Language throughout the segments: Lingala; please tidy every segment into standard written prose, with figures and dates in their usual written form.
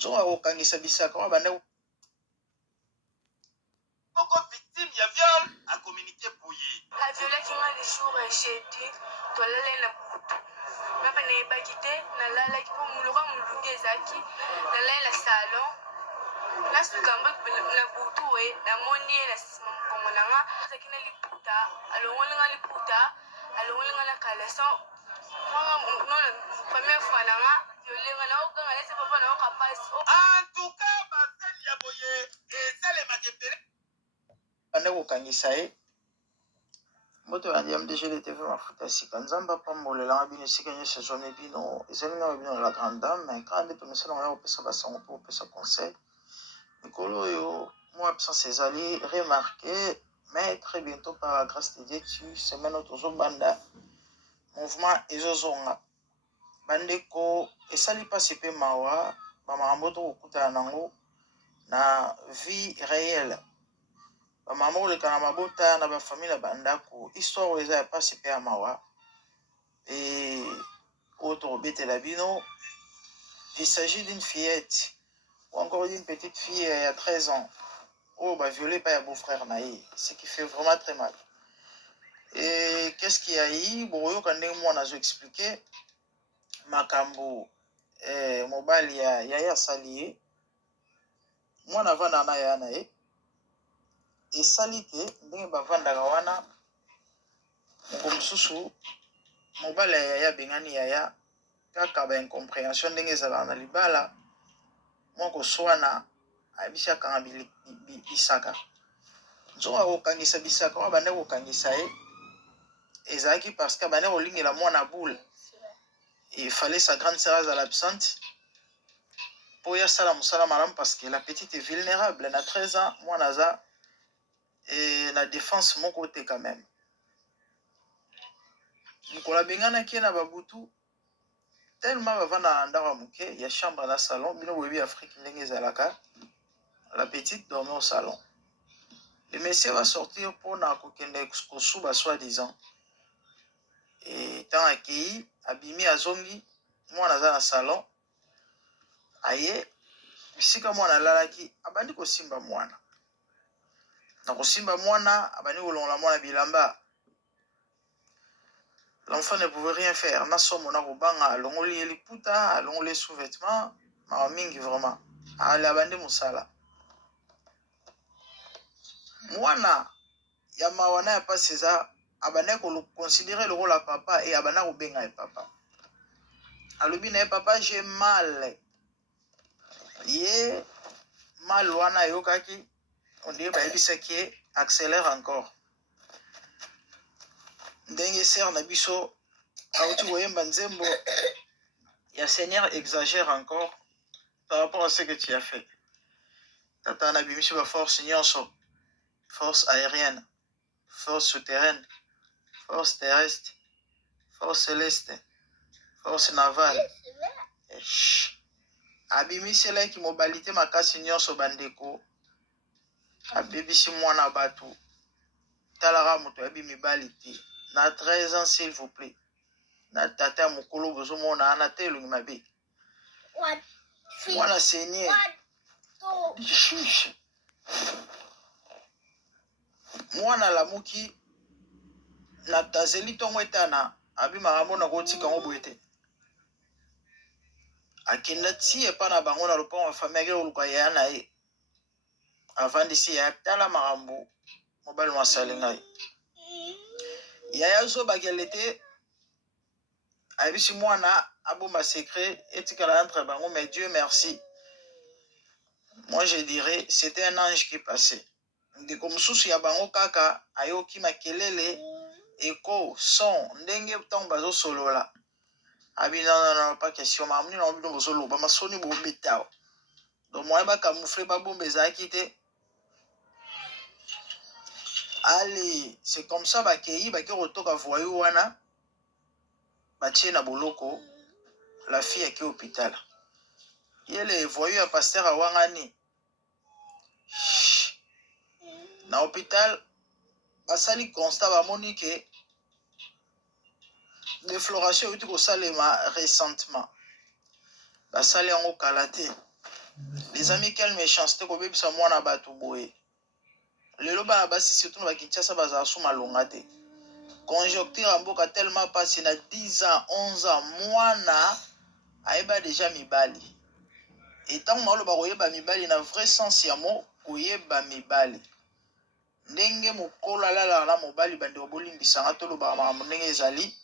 nzonga kokangisa bisaka wa bande Pourquoi victime ya viol a communauté bouillé. A violé qui m'a des jours jeudi, toi là la butu. Ma pas n'est pas quitté, na la qui pour moulera moulunge zaki, na la salon. Là ce gamba na butu et na moni na simonanga, ça qui na liputa, alors on l'a liputa, alors on l'a la caleçon. Non, première fois là, violé na aucun allez c'est pas na capable. En tout cas, Marcel Yaboye et ça les makepere. bande kokangisa ye moto bandi ya mdg tv mafuta sika nzambe apambolelanga bino esika nyonso ezwami bino ezali na bino na la grande dame mais kaka nde mpe mosala ngo ya kopesa basango mpo kopesa conseil mikolo oyo mwa absence ezali remarqué mais très bientôt par la grâce de Dieu tu semaine oyo tozobanda mouvement ezozonga bandeko esali mpasi mpe mawa bamakambo tokokutana nango na vie réelle bamama koleka na mabota na bafamile ya bandako histoire oyo eza ya mpasi mpe ya mawa e oyo tokobetela bino il s'agit d'une fillette ou encore d'une petite fille ya 13 ans oyo baviole pa ya beau-frère na ye ce qui fait vraiment très mal. Et qu'est-ce qu'il y a eu boyoka ndenge mwana azoexplike makambo mobali ya yaya asali ye mwana avanda na yaya na ye esali te ndenge bavandaka wana moko mosusu mobali ya yaya abengani yaya kaka baincompréhension ndenge ezalaka na libala mwa koswana ayebisi akanga bisaka nzonga kokangisa bisaka wana bande kokangisa ye ezalaki parce que bande kolingela mwana boule il fallait sa grande sœur azala absente po ya sala mosala malamu parce que la petite est vulnérable na 13 ans mwana aza na défense moko te quand même mokolo abenganaki ye na babutu tellement bavanda na ndako ya moke ya chambre na salon bino boyebi afrique ndenge ezalaka la petite dormait au salon le monsieur va sortir mpona kokende kosuba soi-disant e ntango akei abimi azongi mwana aza na salon aye bisika mwana alalaki abandi kosimba mwana na kosimba mwana abandi kolongola mwana bilamba. L'enfant ne pouvait rien faire na somo na kobanga alongoli ye liputa alongoli sous-vêtement mawa mingi vraiment ale abandi mosala mwana ya mawa na ya pasi eza abandi koconsidere lokola papa e abandi kobenga ye papa alobi na ye papa j'ai mal ye mal wana ayokaki ondire bayebisaki ye accélère encore ndenge ser na biso auti koyemba nzembo ya Seigneur exagère encore par rapport à ce que tu as fait. Tata na bimisi ba force nyonso, force aérienne, force souterraine, force terrestre, force céleste, force navale. Abimisi leki mobilité makasi nyonso bandeko. Abibisi mwana batu. Talaka moto abimi balite. Na 13 ans s'il vous plaît. Na tata mukolo bozo mona ana telo mabe. Mwana seigneur. Mwana lamuki na tazeli tongo etana abimaka mona kotika ngo boyete. Akenda tie pa na bango na lopango ya famille ake oluka ya na ye. Avandisi ya tala makambo mobali mwasali ngai. Yaya zo bakelete abisi mwana aboma secret etikala entre bango mais Dieu merci. Moi je dirais c'était un ange qui passait. Ndeko mususu ya bango kaka ayoki makelele eko son ndenge ntango bazo solola. Abi non pas question mamuni na obi bozo loba masoni bo betao. Donc moi ba camoufler ba bombe ezaki te. Allez, c'est comme ça bakei baki rotoka voyou wana batie na boloko la fille est au hôpital. Yele voyou ya pasteur awangani. Na hôpital basali constat bamoni ke défloration uti ko salema récemment basali yango kala te les amis quelle méchanceté ko bebisa mwana bato boye lelo bana basi surtout na Kinshasa bazala su malonga te conjoncture ya mboka tellement pasi na 10 ans 11 ans mwana ayeba déjà mibali etango maloba koyeba mibali na vrai sens ya mo koyeba mibali ndenge mokolo alalaka na mobali bandeko bolimbisanga tolobaka makambo ndenge ezali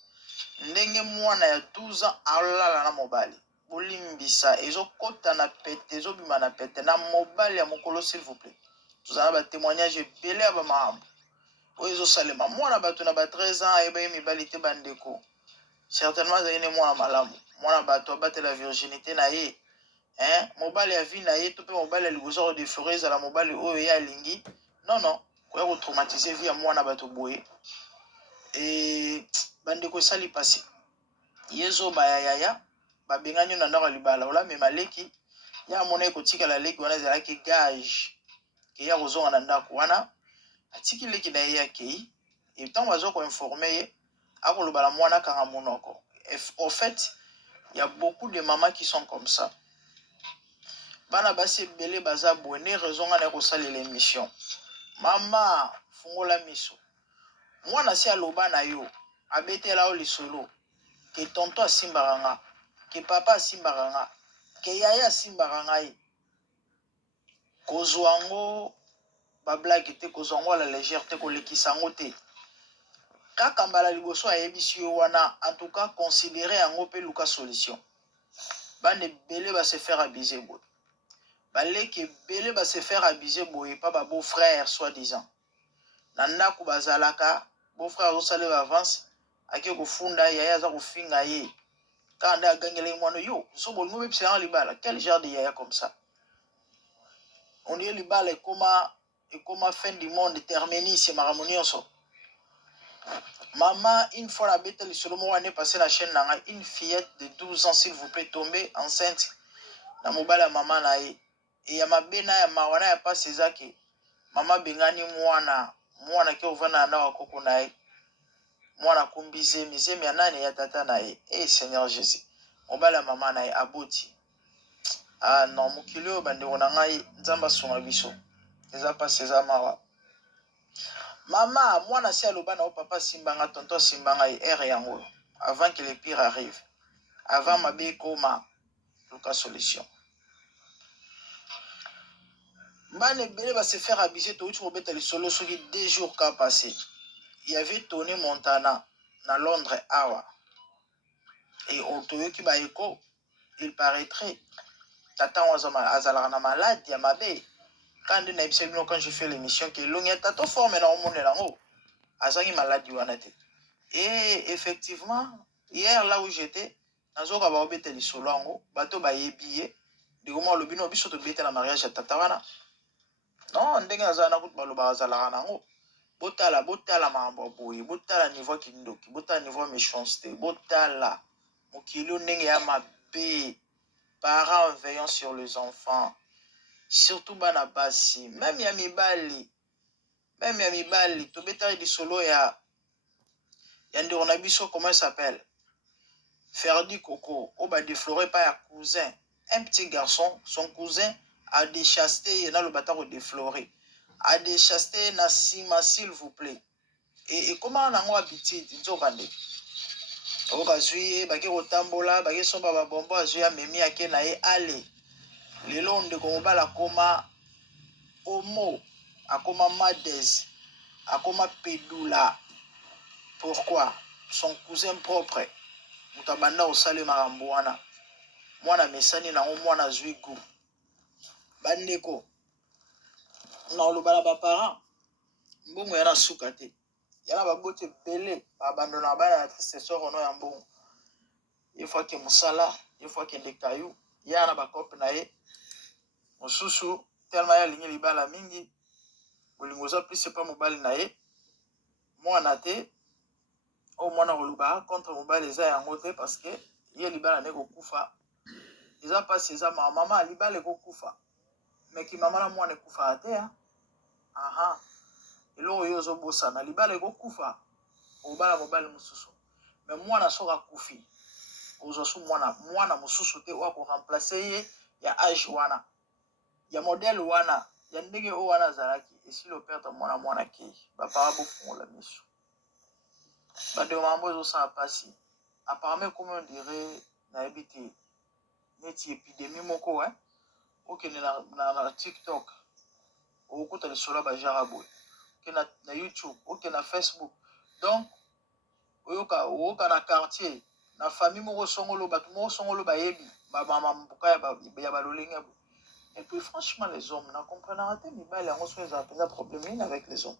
ndenge mwana ya 12 ans alala na mobali bolimbisa ezokota na pete ezobima na pete na mobali ya mokolo s'il vous plaît tozala batémoignage ebele ya bamakambo oyo ezosalema mwana bato na ba 13 ans ayeba ye mibali te bandeko certainement azali ne mwana malamu mwana bato abatela virginité na ye mobali ya vie na ye to mpe mobali ya liboso kodeflore ezala mobali oyo ye alingi non koya kotraumatize vie ya mwana bato boye bandeko esali pasi ye zoba ya yaya babengani na ndako ya libala olamema leki ya mona ekotikala leki wana ezalaki gage ke ya kozonga na ndako wana atiki leki na ye akei ntango aza koinforme ye akoloba na mwana kanga monoko. Au fait il y a beaucoup de mamans qui sont comme ça bana basi ebele baza boye ne raison nga na kosalela émission mama fungola miso mwana si aloba na yo abetela o lisolo ke tonto asimbaka nga ke papa asimbaka nga ke yaya asimbaka ngai kozwa yango bablage te kozwa yango ala légère te kolekisa yango te kaka mbala liboso ayebisi yo wana en tout cas considérer yango mpe luka solution bana ebele base faire abuser boye baleki ebele base faire abuser boye pa babeau frère soi-disant na ndako bazalaka beau frère azosala baavance ake kofunda yaya aza kofinga ye kaka nde agangela ye mwana yo so bolingo bebisa yango libala quel genre de yaya comme ça on dit libala ekoma fin du monde terminus makambo nyonso maman une fois la bête lisolo moko ane passé la chaîne nanga une fillette de 12 ans s'il vous plaît tombée enceinte na mobali ya mama na ye e ya mabe na ya mawa na ya pasi ezake mama bengani mwana ke ovanda na ndako koko na ye mwana kumbi zemi ya nani ya tata na ye Seigneur Jésus mobali ya mama na ye aboti non mokili oyo bandeko na ngai nzambe asunga biso eza pasi eza mawa mama mwana si aloba na o papa simbanga tonto simbanga ye ere yango avant que le pire arrive avant mabe ekoma luka solution mbana ebele base faire abuser touti kobeta lisolo soki 2 jours ka passé il y avait Tony Montana na Londres awa et toyoki baeko il paraîtrait tata azalaka na malade ya mabe quand nde nayebisa bino quand je fais l'émission ke elongi ya tata forme na omonela yango azangi maladi wana te et effectivement hier là où j'étais nazoka baobeta lisolo yango bato bayebi ye ndekoma alobi no biso tobetela mariage ya tata wana non ndenge nazala na kutu balobaka azalaka nango botala makambo ya boye botala niveau kindoki botala niveau méchanceté botala mokili oyo ndenge ya mabe parents veillant sur les enfants surtout bana basi même ya mibali tobetaki lisolo ya ndeko na biso comment il s'appelle Ferdi Coco o badefloré pa ya cousin un petit garçon son cousin a déchasté na lobata kodefloré a déchasté na nsima s'il vous plaît et comment nango habitude nzoka nde oyo bazwi ye bake kotambola bake somba babombo azwi amemi ake na ye ale lelo ndeko mobala akoma homo akoma madese akoma pedula pourquoi son cousin propre moto abanda kosala makambo wana mwana mesani nango mwana azwi gu bandeko na olobala baparent mbongo yana suka te yana baboti ebele babandona bana na triste sor ono ya mbongo ye fois ke mosala ye fois kende kayu yana bakope na ye mosusu tellement ye alingi libala mingi bolingo oza plus epa mobali na ye mwana te oyo mwana koloba contre mobali eza yango te parce que ye libala nde kokufa eza mpasi eza mama libala ekokufa meki mama na mwana ekufaka te aha eloko oyo ozobosana libala ekokufa obala mobali mosusu me mwana soki akufi ozwa su mwana mosusu te oyo akoremplace ye ya age wana ya modèle wana ya ndenge o wana azalaki esi le perdre mwana kei bapara bofungola miso badeko mambo ezosala mpasi apparemment comme on dirait nayebi te neti épidémie moko okende na TikTok okuta lisolo ya bajara boye okende na YouTube okende na Facebook donc oyoka na quartier na famille moko songolo bato moko songolo bayebi bamama mboka ya balolenge boye. Et puis franchement les hommes ne comprennent pas mibali yango so ezala mpenza problème avec les hommes.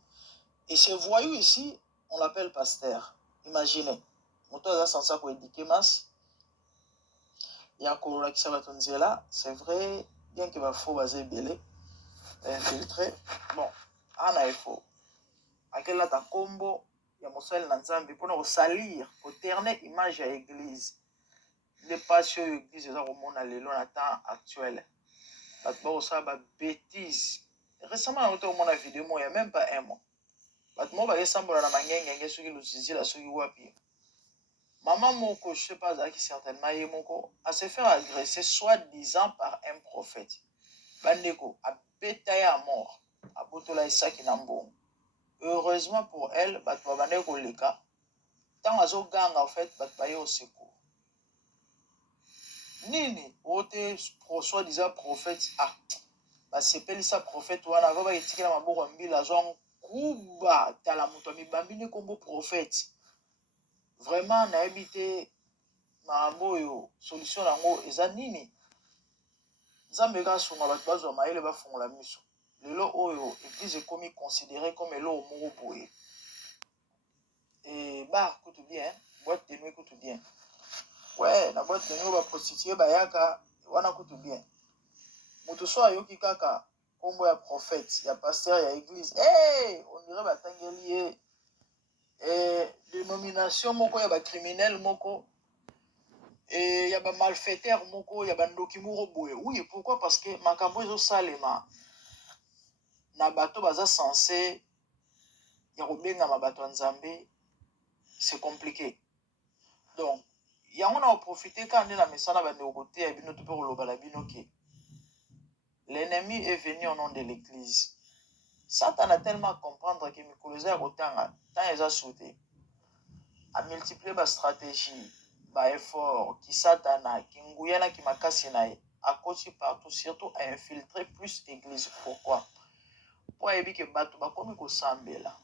Et ce voyou ici on l'appelle pasteur. Imaginez moto aza sansa koéduke masse ya kolakisa bato nzela. C'est vrai bien que bafo baza ebele infiltré bon ana efo akelata kombo ya mosali na nzambe mpona kosalir koterne image ya église nde pasi oyo église eza komona lelo na temps actuel bato bakosala babétise. Récemment na kota komona video moko ya même pas un mois bato moko bakesambola na mangengenge soki lusizila soki wapi mama moko je sais pas azalaki certainement ye moko a se faire agresser soi-disant par un prophète bandeko abeta ye à mort abotola esaki na mbongo. Heureusement pour elle bato babandaki koleka ntango azoganga en fait bato baye au secours nini ote soi-disant prophète basepelisa prophète wana ava baetikela maboko ya mbila azwa kuba tala moto amibambi nde kombo prophète. Vraiment nayebi te makambo oyo solution yango eza nini. Nzambe kasunga bato bazwa mayele bafungola miso lelo oyo église ekomi considéré comme eloko moko boye et bar kutu bien boîte de nuit kutu bien ouais na boîte de nuit baprostitué bayaka wana kutu bien moto so ayoki kaka kombo ya prophète ya pasteur ya église on dirait batangeli ye dénomination moko ya bacriminel moko ya bamalfaiteur moko ya bandoki moko boye. Oui, pourquoi? Parce que makambo ezosalema na bato baza censé ya kobengama bato ya nzambe c'est compliqué. Donc yango na koprofite kaka nde na mesana bandeko koteya bino to mpe koloba na bino ke l'ennemi est venu au nom de l'église. Satan a tellement comprendre que mikolo eza ya kotanga ntango eza sauté amultiplie bastratégie baeffort ki satana ki nguya na ki makasi na ye akoti partout surtout a infiltré plus église. Pourquoi? Po ayebi ke bato bakomi kosambela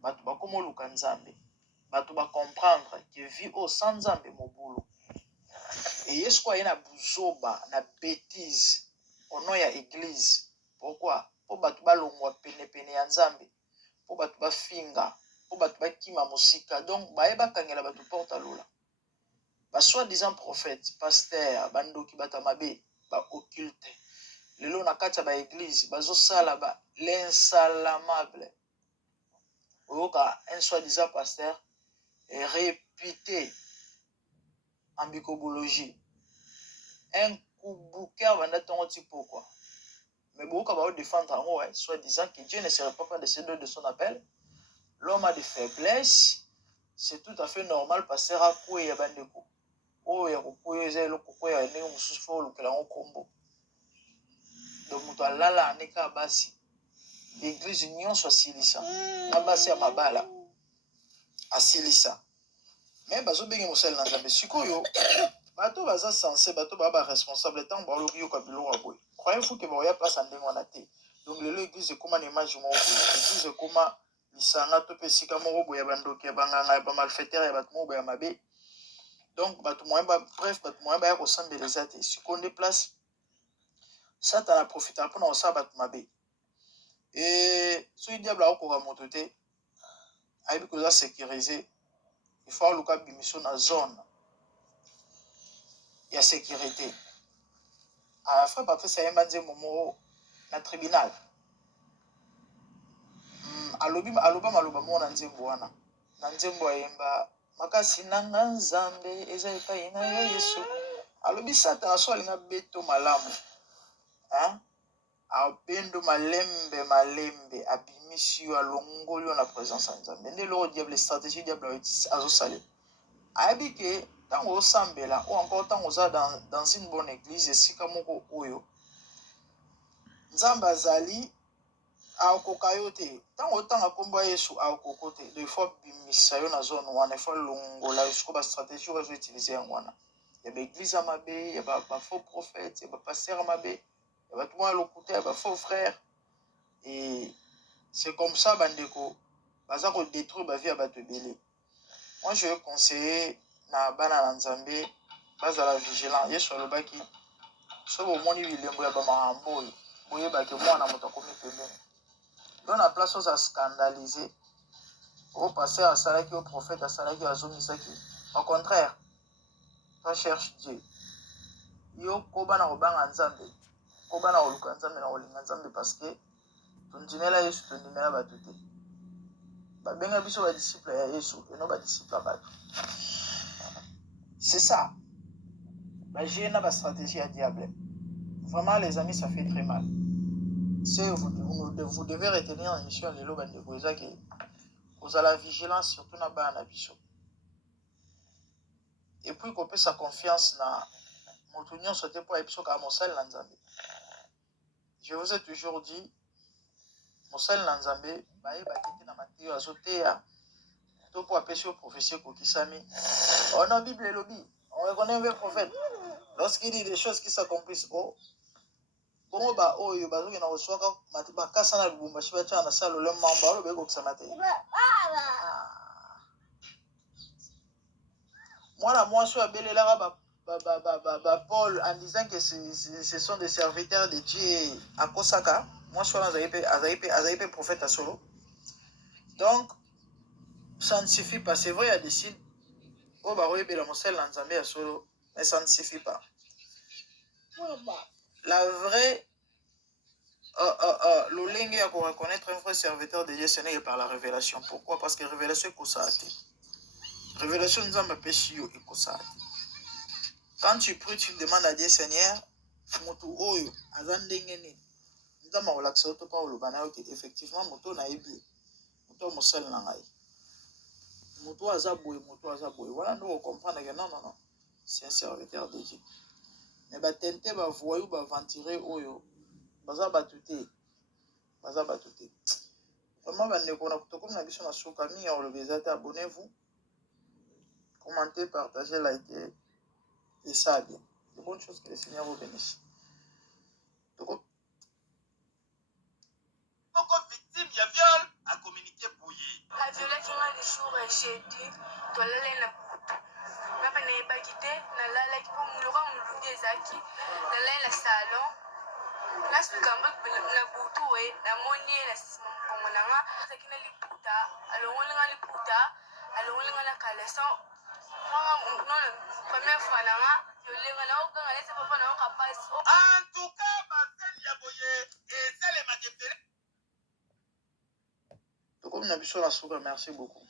bato bakomi oluka nzambe bato bacomprendre ke vie oyo sans nzambe mobulu eyesu ko aye na buzoba na bétise au nom ya église. Pourquoi? Po bato balongwa penepene ya nzambe po bato bafinga po bato bakima mosika donc baye bakangela bato porta lola basoi-disant prophète pasteur bandoki bato mabe baocculte lelo na kati ya baéglise bazosala l'insalamable. Oyoka un soi-disant pasteur réputé en mycobologie un bouquin banda ntongo ti pourquoi mais boyoka baodéfendre yango soi-disant que Dieu ne serait pas décédé de son appel. L'homme a des faiblesses, c'est tout à fait normal pasteur akweya bandeko oyo ya kokweya eza eloko kokweya ndenge mosusu fo olukela yango kombo donc moto alala aneka basi l'église nyonso asilisa na basi ya mabala asilisa me bazobenge mosali na nzambe sikoyo bato baza censé bato baa baresponsable ntango baoloki yoka biloko ya boye croyez-vous ke baoya place ya ndenge wana te. Donc lelo église ekóma na image moko boye église ekóma lisanga to mpe esika moko boye ya bandoki ya banganga ya bamalfaiteur ya bato moko boye ya mabe. Donc bato moyen bref bato moyen baya kosambela eza te sikoyo nde place satana aprofitaka mpona kosala bato mabe soki diable akokoka moto te ayebi koza sécurisé il faut aluka bimiso na zone ya sécurité. Frère Patrice ayemba nzembo moko na tribunal aloba maloba moko na nzembo wana na nzembo ayemba makasi nanga nzambe eza epai na yo yesu alobi satana so alinga beto malamu abendo malembe abimisi yo alongoli yo na présence ya nzambe nde eloko diable stratégie diable azosala ayebi ke ntango osambela o encore ntango oza dans une bonne église esika moko oyo nzambe azali akoka yo te ntango otanga nkombo ya yesu akoko te do ifo abimisa yo na zone wana ifo alongola yo siko bastratégie oyo azoutilize yango wana ya baeglise ya mabe ya bafaux prophète ya bapaster ya mabe ya bato mwa lokuta ya bafaux frère et c'est comme ça bandeko baza kodétruire bavie ya bato ebele. Moi je vais conseiller na bana na nzambe bazala vigilant. Yesu alobaki so bomoni bilembo ya bamakambo oyo boyebake mwana moto akomi pembeni yo na place oza scandaliser au pasteur asalaki au prophète asalaki azongisaki au contraire toi cherche Dieu yo kobana kobanga nzambe kobana koluka nzambe na kolinga nzambe parce que tondimela yesu tondimela bato te babenga biso badisciple ya yesu eno badisciple ya bato. C'est ça bagé na bastratégie ya diable. Vraiment les amis ça fait très mal. Vous devez retenir en émission lelo bandeko eza ke kozala vigilance surtout na bana biso et puis kopesa confiance na moto nyonso te po ayebiso kaka mosali na nzambe. Je vous ai toujours dit mosali na nzambe bayebaki te na mateyo azoteya to po apesi yo prophétie ekokisami ona bible elobi on reconnaît un prophète lorsqu'il dit des choses qui s'accomplissent bongo ba oyo bazokenda koswaka bakasa na lubumbashi batyaka na sala lole mamba oloba ekokisama te. Mwana mwasi oyo abelelaka Paul en disant que ce sont des serviteurs de Dieu akosaka mwasi wana azali pe prophète à solo. Donc ça ne suffit pas. C'est vrai il y a des signes oyo bakoyebela mosali na nzambe ya solo mais ça ne suffit pas. La vraie l'olenge ya ko reconnaître un vrai serviteur de Dieu ce n'est que par la révélation. Pourquoi? Parce que révélation ekosala te. Révélation nzambe apesi yo ekosala te. Quand tu pries, tu demandes à Dieu, Seigneur, moto oyo aza ndenge nini nzambe akolakisa yo to pa oloba na yo ke effectivement moto nayebi moto mosali na ngai moto aza boye wana nde okomprendre ke non c'est un serviteur de Dieu. Mais batente bavoyu baventure oyo baza bato te vraiment bandeko na tokomi na biso na suka mingi ya koloba eza te. Abonnez-vous, commentez, partagez, likez et ça bien. C'est bonne chose que le Seigneur vous bénisse. Victime ya viol a communiqué bouillé. aviolaki nga le jour ya jeudi tolalai na butu mapa nayebaki te nalalaki mpo loka molungi ezalaki nalai na salon nasukambo na butu we namoni ye na nsima mokongo na nga azalaki na liputa alongolinga liputa alongolinga na kaleson anga nona première fois na nga yolinga na okanga nese papa na oka pasi En tout cas, baseli ya boye esalemaki pele. Tokomi na biso na suka, merci beaucoup.